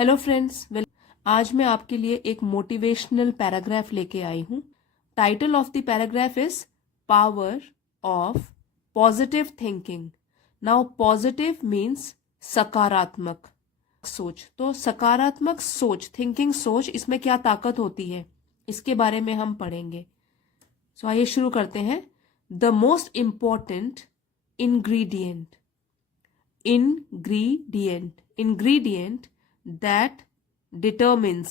Hello friends, आज मैं आपके लिए एक मोटिवेशनल पैराग्राफ लेके आई हूँ। Title of the paragraph is power of positive thinking. Now positive means सकारात्मक सोच। तो सकारात्मक सोच, थिंकिंग सोच, इसमें क्या ताकत होती है इसके बारे में हम पढ़ेंगे। सो आइए शुरू करते हैं। The most important ingredient that determines,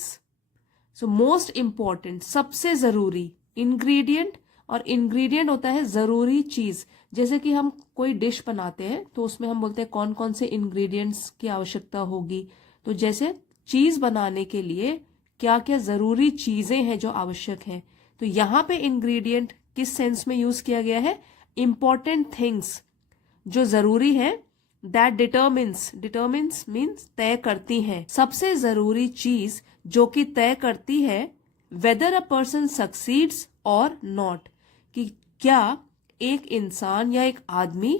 so most important, सबसे जरूरी ingredient, और ingredient होता है जरूरी चीज। जैसे कि हम कोई डिश बनाते हैं तो उसमें हम बोलते हैं कौन कौन से ingredients की आवश्यकता होगी। तो जैसे चीज बनाने के लिए क्या क्या जरूरी चीजें हैं जो आवश्यक हैं, तो यहाँ पे ingredient किस सेंस में यूज किया गया है? important things जो जरूरी है, that determines means तय करती हैं। सबसे जरूरी चीज जो कि तय करती है whether a person succeeds or not, कि क्या एक इंसान या एक आदमी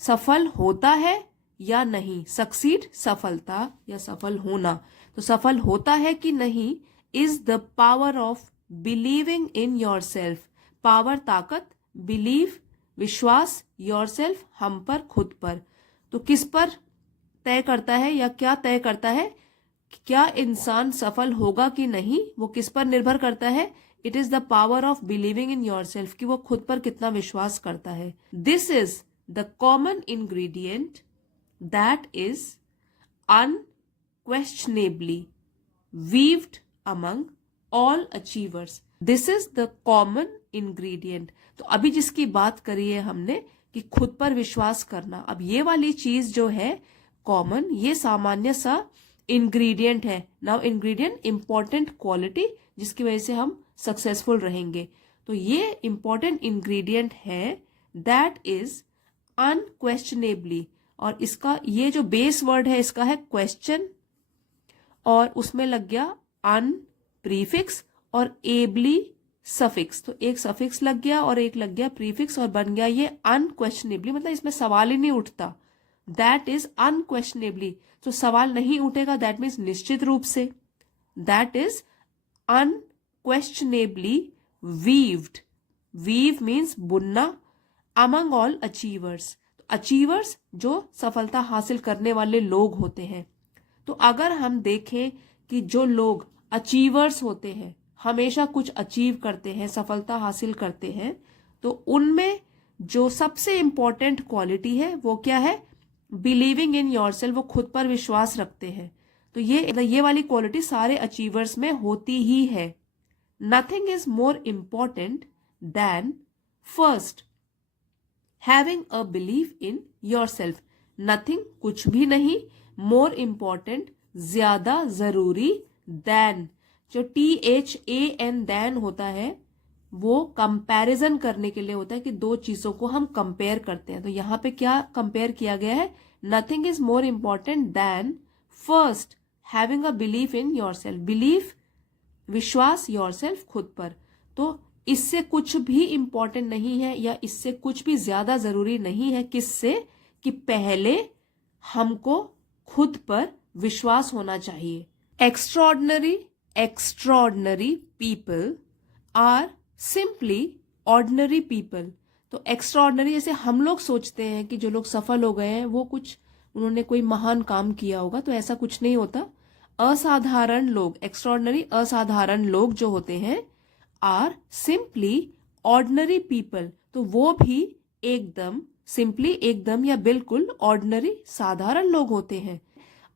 सफल होता है या नहीं। सक्सीड सफलता या सफल होना, तो सफल होता है कि नहीं is the power of believing in your self. Power ताकत, बिलीव विश्वास, योर सेल्फ हम पर, खुद पर। तो किस पर तय करता है या क्या तय करता है? क्या इंसान सफल होगा कि नहीं, वो किस पर निर्भर करता है? It is the power of believing in your self, कि वो खुद पर कितना विश्वास करता है। This is the common ingredient that is unquestionably weaved among all achievers. This is the common ingredient. तो अभी जिसकी बात करी है हमने कि खुद पर विश्वास करना, अब ये वाली चीज जो है कॉमन, ये सामान्य सा इंग्रेडिएंट है। नाउ इंग्रेडिएंट इंपॉर्टेंट क्वालिटी जिसकी वजह से हम सक्सेसफुल रहेंगे। तो ये इंपॉर्टेंट इंग्रेडिएंट है दैट इज अनक्वेश्चनेबली, और इसका ये जो बेस वर्ड है इसका है क्वेश्चन, और उसमें लग गया अन प्रीफिक्स और एबली सफिक्स। तो एक सफिक्स लग गया और एक लग गया प्रीफिक्स और बन गया ये अनक्वेश्चनेबली, मतलब इसमें सवाल ही नहीं उठता। दैट इज अनक्वेश्चनेबली, तो सवाल नहीं उठेगा, दैट मीन्स निश्चित रूप से। That is unquestionably weaved, weave means बुनना, अमंग ऑल अचीवर्स। अचीवर्स जो सफलता हासिल करने वाले लोग होते हैं। तो अगर हम देखें कि जो लोग अचीवर्स होते हैं, हमेशा कुछ अचीव करते हैं, सफलता हासिल करते हैं, तो उनमें जो सबसे इंपॉर्टेंट क्वालिटी है वो क्या है? बिलीविंग इन योरसेल्फ, वो खुद पर विश्वास रखते हैं। तो ये वाली क्वालिटी सारे अचीवर्स में होती ही है। Nothing is more important than first having a believe in yourself. Nothing कुछ भी नहीं, मोर इम्पॉर्टेंट ज्यादा जरूरी, देन जो THAN देन होता है वो कंपैरिजन करने के लिए होता है कि दो चीजों को हम कंपेयर करते हैं। तो यहां पे क्या कंपेयर किया गया है? Nothing is more important than first having a belief in yourself, belief विश्वास योरसेल्फ खुद पर। तो इससे कुछ भी इंपॉर्टेंट नहीं है या इससे कुछ भी ज्यादा जरूरी नहीं है। किससे? कि पहले हमको खुद पर विश्वास होना चाहिए। Extraordinary people are simply ordinary people. तो एक्स्ट्रॉर्डनरी, जैसे हम लोग सोचते हैं कि जो लोग सफल हो गए हैं वो कुछ उन्होंने कोई महान काम किया होगा, तो ऐसा कुछ नहीं होता। असाधारण लोग, एक्स्ट्रॉर्डनरी असाधारण लोग जो होते हैं, आर सिंपली ऑर्डिनरी पीपल, तो वो भी एकदम सिंपली, एकदम या बिल्कुल ऑर्डिनरी साधारण लोग होते हैं।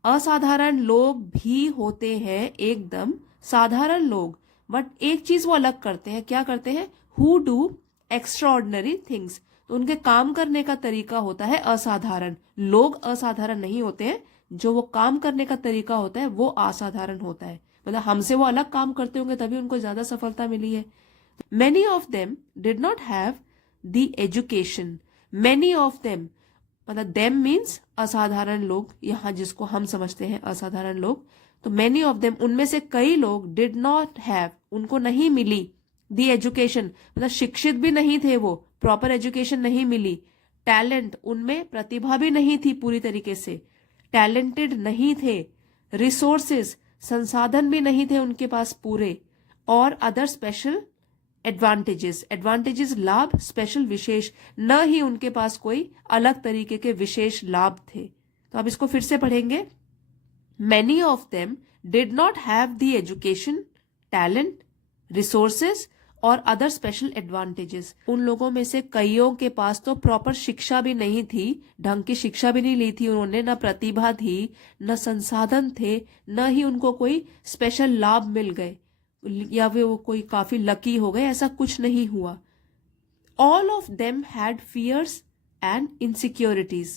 असाधारण लोग भी होते हैं एकदम साधारण लोग, बट एक चीज वो अलग करते हैं। क्या करते हैं? Who do extraordinary things. तो उनके काम करने का तरीका होता है असाधारण। लोग असाधारण नहीं होते हैं, जो वो काम करने का तरीका होता है वो असाधारण होता है। मतलब हमसे वो अलग काम करते होंगे तभी उनको ज्यादा सफलता मिली है। Many of them did not have the education. Many of them, मतलब देम मीन्स असाधारण लोग, यहां जिसको हम समझते हैं असाधारण लोग। तो मेनी ऑफ देम, उनमें से कई लोग, डिड नॉट हैव, उनको नहीं मिली, द एजुकेशन, मतलब शिक्षित भी नहीं थे वो, प्रॉपर एजुकेशन नहीं मिली। टैलेंट, उनमें प्रतिभा भी नहीं थी पूरी तरीके से, टैलेंटेड नहीं थे। रिसोर्सेज, संसाधन भी नहीं थे उनके पास पूरे, और अदर स्पेशल एडवांटेजेस, एडवांटेजेस लाभ, स्पेशल विशेष, न ही उनके पास कोई अलग तरीके के विशेष लाभ थे। तो अब इसको फिर से पढ़ेंगे। Many of them did not have the education, talent, resources और other special advantages। उन लोगों में से कईयों के पास तो प्रॉपर शिक्षा भी नहीं थी, ढंग की शिक्षा भी नहीं ली थी उन्होंने, न प्रतिभा थी, न संसाधन थे, न ही उनको कोई स्पेशल लाभ मिल गए या वो कोई काफी लकी हो गए, ऐसा कुछ नहीं हुआ। All of them had fears and insecurities।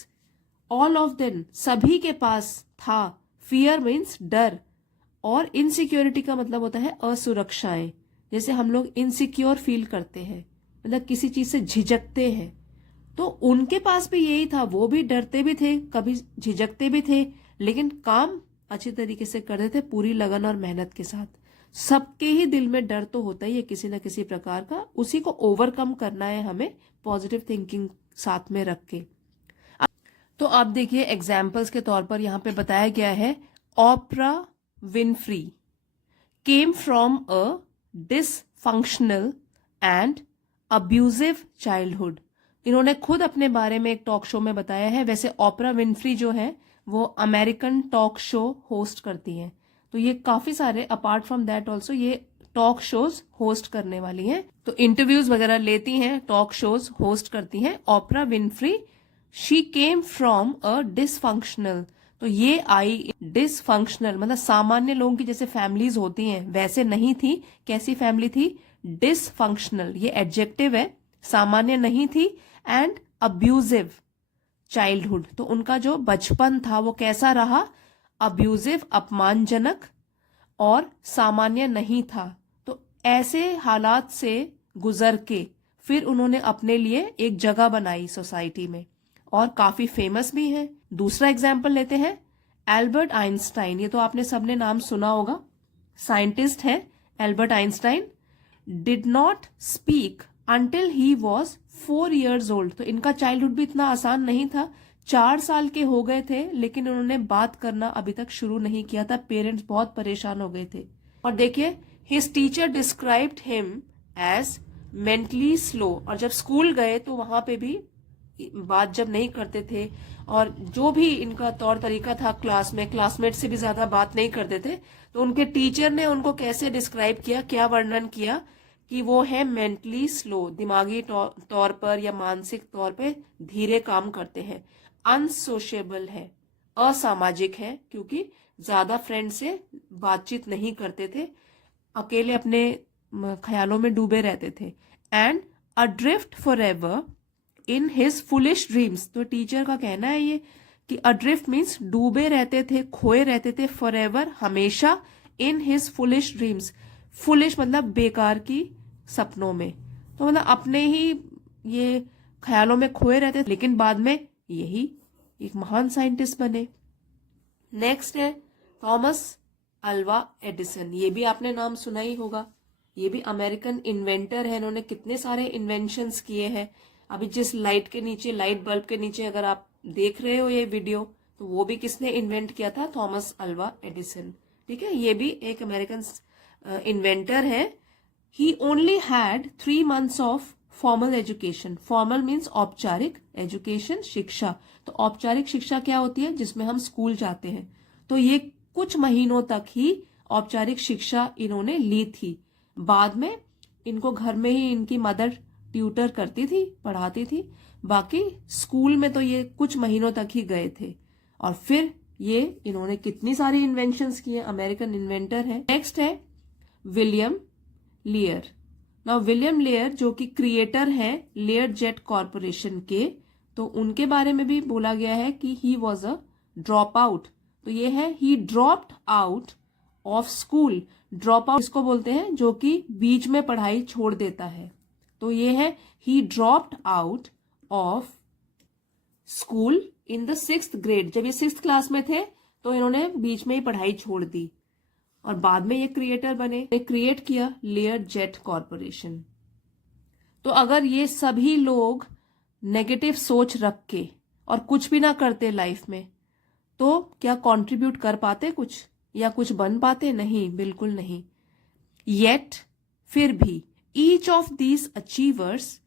All of them, सभी के पास था, फियर मीन्स डर, और इनसिक्योरिटी का मतलब होता है असुरक्षाएं। जैसे हम लोग इनसिक्योर फील करते हैं, मतलब किसी चीज से झिझकते हैं, तो उनके पास भी यही था, वो भी डरते भी थे, कभी झिझकते भी थे, लेकिन काम अच्छी तरीके से करते थे पूरी लगन और मेहनत के साथ। सबके ही दिल में डर तो होता ही है किसी ना किसी प्रकार का, उसी को ओवरकम करना है हमें पॉजिटिव थिंकिंग साथ में रख के। तो आप देखिए एग्जाम्पल्स के तौर पर यहाँ पे बताया गया है, ऑपरा Winfrey came from a dysfunctional and abusive childhood. इन्होंने खुद अपने बारे में एक टॉक शो में बताया है। वैसे ऑपरा विनफ्री जो है वो अमेरिकन टॉक शो होस्ट करती हैं, तो ये काफी सारे अपार्ट फ्रॉम दैट ऑल्सो ये टॉक शोज होस्ट करने वाली हैं, तो इंटरव्यूज वगैरह लेती हैं, टॉक शोज होस्ट करती हैं। ऑपरा Winfrey, she came from a dysfunctional, तो ये आई डिसफंक्शनल मतलब सामान्य लोगों की जैसे फैमिलीज होती हैं वैसे नहीं थी। कैसी फैमिली थी? डिसफंक्शनल, ये एडजेक्टिव है, सामान्य नहीं थी। एंड अब्यूजिव चाइल्डहुड, तो उनका जो बचपन था वो कैसा रहा? अब्यूजिव, अपमानजनक और सामान्य नहीं था। तो ऐसे हालात से गुजर के फिर उन्होंने अपने लिए एक जगह बनाई सोसाइटी में, और काफी फेमस भी है। दूसरा एग्जाम्पल लेते हैं, एल्बर्ट आइंस्टाइन। ये तो आपने सबने नाम सुना होगा, साइंटिस्ट है Albert Einstein. Did not speak until he was 4 years old। तो इनका चाइल्डहुड भी इतना आसान नहीं था, 4 साल के हो गए थे लेकिन उन्होंने बात करना अभी तक शुरू नहीं किया था। पेरेंट्स बहुत परेशान हो गए थे। और देखिए, his teacher described him as mentally slow. और जब स्कूल गए तो वहां पे भी बात जब नहीं करते थे, और जो भी इनका तौर तरीका था क्लास में, क्लासमेट से भी ज्यादा बात नहीं करते थे, तो उनके टीचर ने उनको कैसे डिस्क्राइब किया, क्या वर्णन किया कि वो है मेंटली स्लो, दिमागी तौर पर या मानसिक तौर पे धीरे काम करते हैं। अनसोशेबल है, असामाजिक है, क्योंकि ज्यादा फ्रेंड से बातचीत नहीं करते थे, अकेले अपने ख्यालों में डूबे रहते थे। And adrift forever in his foolish dreams. तो टीचर का कहना है ये कि अड्रिफ्ट मीन्स डूबे रहते थे, खोए रहते थे, फॉरएवर हमेशा, इन हिज फुलिश ड्रीम्स। फुलिश मतलब बेकार की सपनों में, तो मतलब अपने ही ये ख्यालों में खोए रहते थे, लेकिन बाद में यही एक महान साइंटिस्ट बने। नेक्स्ट है थॉमस अल्वा एडिसन। ये भी आपने नाम सुना ही होगा, ये भी अमेरिकन इन्वेंटर है। इन्होंने कितने सारे इन्वेंशंस किए हैं। अभी जिस लाइट के नीचे, लाइट बल्ब के नीचे अगर आप देख रहे हो ये वीडियो, तो वो भी किसने इन्वेंट किया था? Thomas Alva Edison. ठीक है, ये भी एक अमेरिकन इन्वेंटर है। He only had 3 months of formal education. Formal means औपचारिक, एजुकेशन शिक्षा। तो औपचारिक शिक्षा क्या होती है? जिसमें हम स्कूल जाते हैं। तो ये कुछ महीनों तक ही औपचारिक शिक्षा इन्होंने ली थी। बाद में इनको घर में ही इनकी मदर ट्यूटर करती थी, पढ़ाती थी। बाकी स्कूल में तो ये कुछ महीनों तक ही गए थे। और फिर ये इन्होंने कितनी सारी इन्वेंशंस किए, अमेरिकन इन्वेंटर है। नेक्स्ट है विलियम लियर। नाउ विलियम लेयर जो कि क्रिएटर है लेयर जेट कॉरपोरेशन के, तो उनके बारे में भी बोला गया है कि he was a drop out. तो ये है ही dropped out of school. Drop out इसको बोलते हैं जो कि बीच में पढ़ाई छोड़ देता है। तो ये है ही dropped out of school in the 6th grade। जब ये 6th क्लास में थे तो इन्होंने बीच में ही पढ़ाई छोड़ दी, और बाद में ये क्रिएटर बने, क्रिएट किया लेयर जेट कॉरपोरेशन। तो अगर ये सभी लोग नेगेटिव सोच रख के और कुछ भी ना करते लाइफ में, तो क्या कंट्रीब्यूट कर पाते कुछ या कुछ बन पाते? नहीं, बिल्कुल नहीं। येट, फिर भी, each of these achievers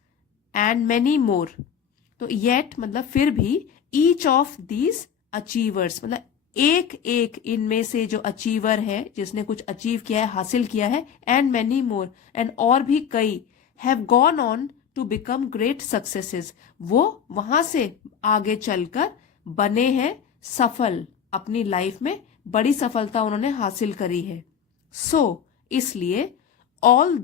and many more. तो येट मतलब फिर भी, ईच ऑफ दीज अचीवर्स मतलब एक एक इनमें से जो अचीवर है, जिसने कुछ अचीव किया है, हासिल किया है, एंड मेनी मोर, एंड और भी कई, have gone on to become great successes, वो वहां से आगे चलकर बने हैं सफल, अपनी लाइफ में बड़ी सफलता उन्होंने हासिल करी है। सो इसलिए ऑल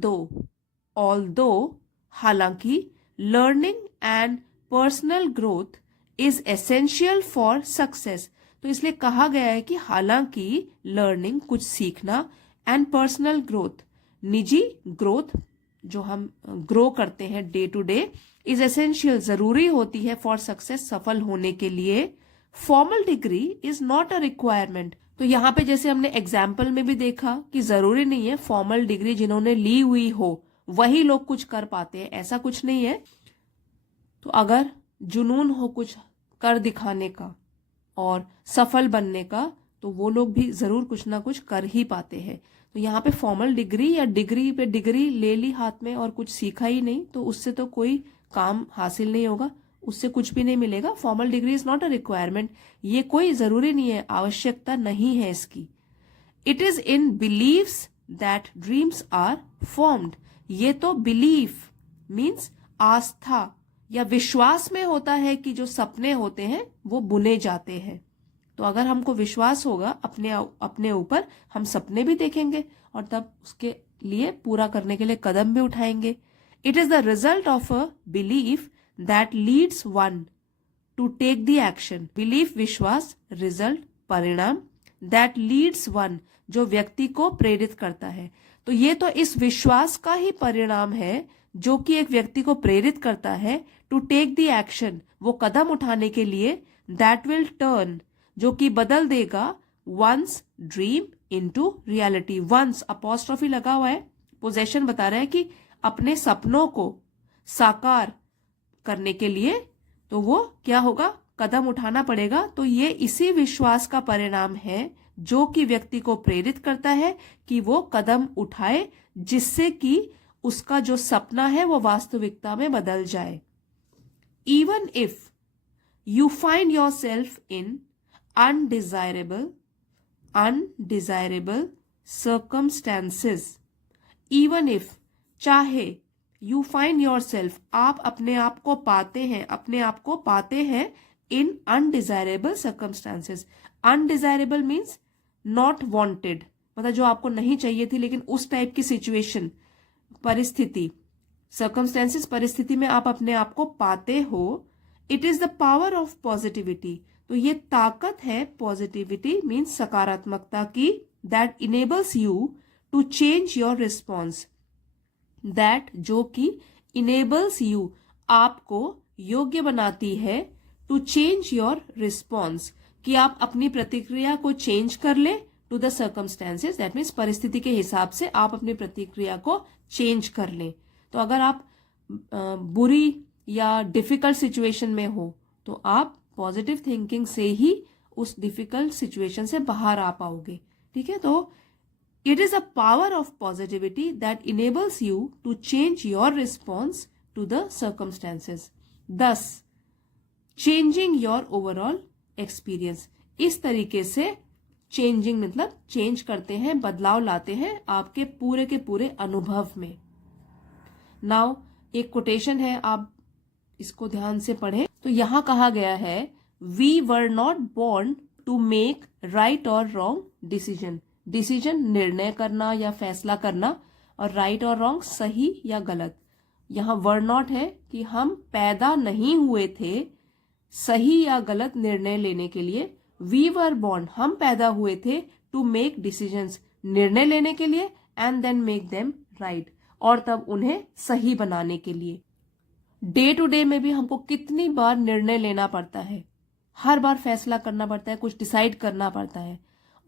दो हालांकि, learning and personal growth is essential for success. तो इसलिए कहा गया है कि हालांकि लर्निंग, कुछ सीखना, एंड पर्सनल ग्रोथ, निजी ग्रोथ जो हम ग्रो करते हैं day to day, is essential, जरूरी होती है फॉर सक्सेस, सफल होने के लिए। Formal degree is not a requirement. तो यहाँ पे जैसे हमने एग्जाम्पल में भी देखा कि जरूरी नहीं है फॉर्मल डिग्री जिन्होंने ली हुई हो वही लोग कुछ कर पाते हैं, ऐसा कुछ नहीं है। तो अगर जुनून हो कुछ कर दिखाने का और सफल बनने का, तो वो लोग भी जरूर कुछ ना कुछ कर ही पाते हैं। तो यहाँ पे फॉर्मल डिग्री या डिग्री पे डिग्री ले ली हाथ में और कुछ सीखा ही नहीं, तो उससे तो कोई काम हासिल नहीं होगा, उससे कुछ भी नहीं मिलेगा। Formal degree is not a requirement, ये कोई जरूरी नहीं है, आवश्यकता नहीं है इसकी। It is in beliefs that dreams are formed. ये तो बिलीफ मीन्स आस्था या विश्वास में होता है कि जो सपने होते हैं वो बुने जाते हैं। तो अगर हमको विश्वास होगा अपने ऊपर, हम सपने भी देखेंगे और तब उसके लिए पूरा करने के लिए कदम भी उठाएंगे। It is the result of a belief that leads one to take the action. Belief विश्वास, रिजल्ट परिणाम, दैट लीड्स वन जो व्यक्ति को प्रेरित करता है। तो ये तो इस विश्वास का ही परिणाम है जो कि एक व्यक्ति को प्रेरित करता है टू टेक द एक्शन, वो कदम उठाने के लिए, दैट विल टर्न जो कि बदल देगा one's dream into reality. One's apostrophe लगा हुआ है, पोजेशन बता रहा है कि अपने सपनों को साकार करने के लिए तो वो क्या होगा, कदम उठाना पड़ेगा। तो ये इसी विश्वास का परिणाम है जो कि व्यक्ति को प्रेरित करता है कि वो कदम उठाए जिससे कि उसका जो सपना है वो वास्तविकता में बदल जाए। Even if you find yourself in undesirable circumstances, even if चाहे, यू फाइंड योर सेल्फ आप अपने आप को पाते हैं in undesirable circumstances. Undesirable means not wanted, मतलब जो आपको नहीं चाहिए थी लेकिन उस टाइप की सिचुएशन, परिस्थिति, सर्कमस्टेंसेस, परिस्थिति में आप अपने आप को पाते हो। It is the power of positivity, तो ये ताकत है, पॉजिटिविटी मीन्स सकारात्मकता की, that enables you to change your response, that जो कि इनेबल्स यू आपको योग्य बनाती है, टू चेंज योर रिस्पॉन्स कि आप अपनी प्रतिक्रिया को चेंज कर ले, to the circumstances, that means परिस्थिति के हिसाब से आप अपनी प्रतिक्रिया को चेंज कर लें। तो अगर आप बुरी या डिफिकल्ट सिचुएशन में हो तो आप पॉजिटिव थिंकिंग से ही उस डिफिकल्ट सिचुएशन से बाहर आ पाओगे। ठीक है, तो it is a power of positivity that enables you to change your response to the circumstances, thus changing your overall experience. इस तरीके से चेंजिंग मतलब चेंज करते हैं, बदलाव लाते हैं आपके पूरे के पूरे अनुभव में। नाउ एक कोटेशन है, आप इसको ध्यान से पढ़ें। तो यहां कहा गया है, we were not born to make right और रॉन्ग डिसीजन। डिसीजन निर्णय करना या फैसला करना, और राइट और रॉन्ग सही या गलत। यहां वर नॉट है कि हम पैदा नहीं हुए थे सही या गलत निर्णय लेने के लिए। वी वर बोर्न हम पैदा हुए थे, टू मेक डिसीजंस निर्णय लेने के लिए, and then make them right और तब उन्हें सही बनाने के लिए। डे टू डे में भी हमको कितनी बार निर्णय लेना पड़ता है, हर बार फैसला करना पड़ता है, कुछ डिसाइड करना पड़ता है।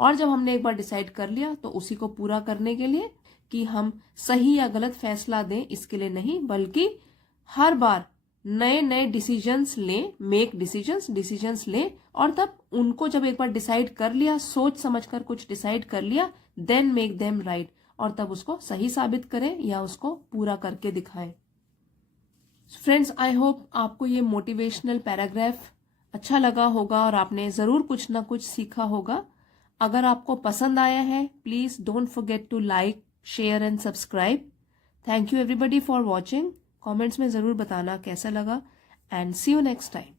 और जब हमने एक बार डिसाइड कर लिया तो उसी को पूरा करने के लिए कि हम सही या गलत फैसला दें, इसके लिए नहीं, बल्कि हर बार नए नए डिसीजंस लें, मेक डिसीजंस लें, और तब उनको जब एक बार डिसाइड कर लिया, सोच समझकर कुछ डिसाइड कर लिया, देन मेक देम राइट, और तब उसको सही साबित करें या उसको पूरा करके दिखाएं। फ्रेंड्स, आई होप आपको ये मोटिवेशनल पैराग्राफ अच्छा लगा होगा और आपने ज़रूर कुछ ना कुछ सीखा होगा। अगर आपको पसंद आया है, please don't forget to like, share and subscribe. Thank you everybody for watching. Comments में ज़रूर बताना कैसा लगा, and see you next time.